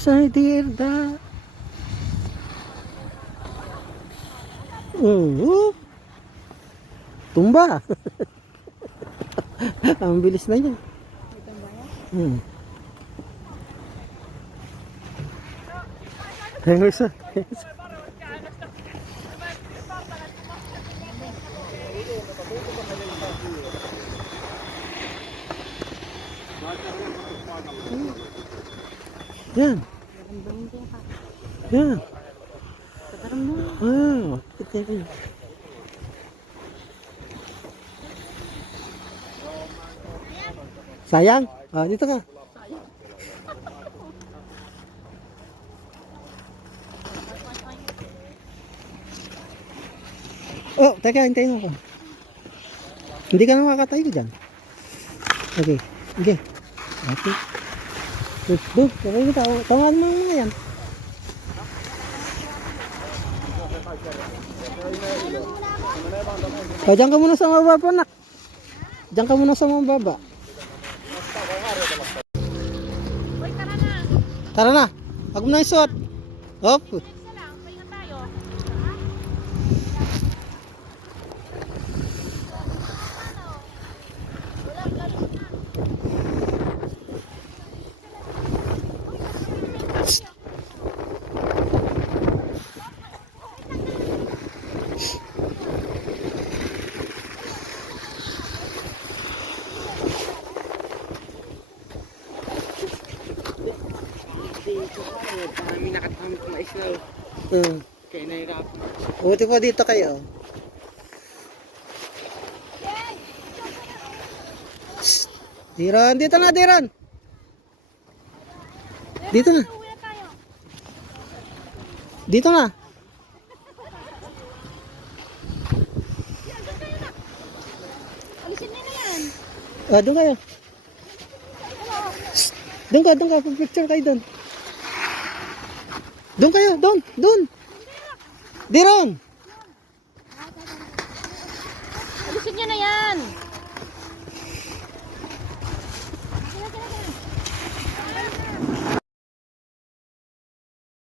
beside the... Tumba. Ang bilis na niya. Ayun isa. Yan. Yan. Sayang. Dito ka. Oh, teka, hintayin mo ko. Hindi ka na makakatayo dyan. Okay. Okay. Okay. Bug, okay kita. Tawagan mo mga yan. Diyan ka muna sa mababa, nak. Diyan ka muna sa mababa. Uy, tara na. Tara na. Huwag mo na isuot. Hop. Isa lang, pahinga tayo. Kami nakatamit na isla. Kaya nahirap. Buti po dito kayo. Diran, dito na, Diran. Dito na. Dito na. Alisin na yan. Doon kayo. Doon ka, picture kayo doon. Doon kayo, doon. Diran. Alisin nyo na yan.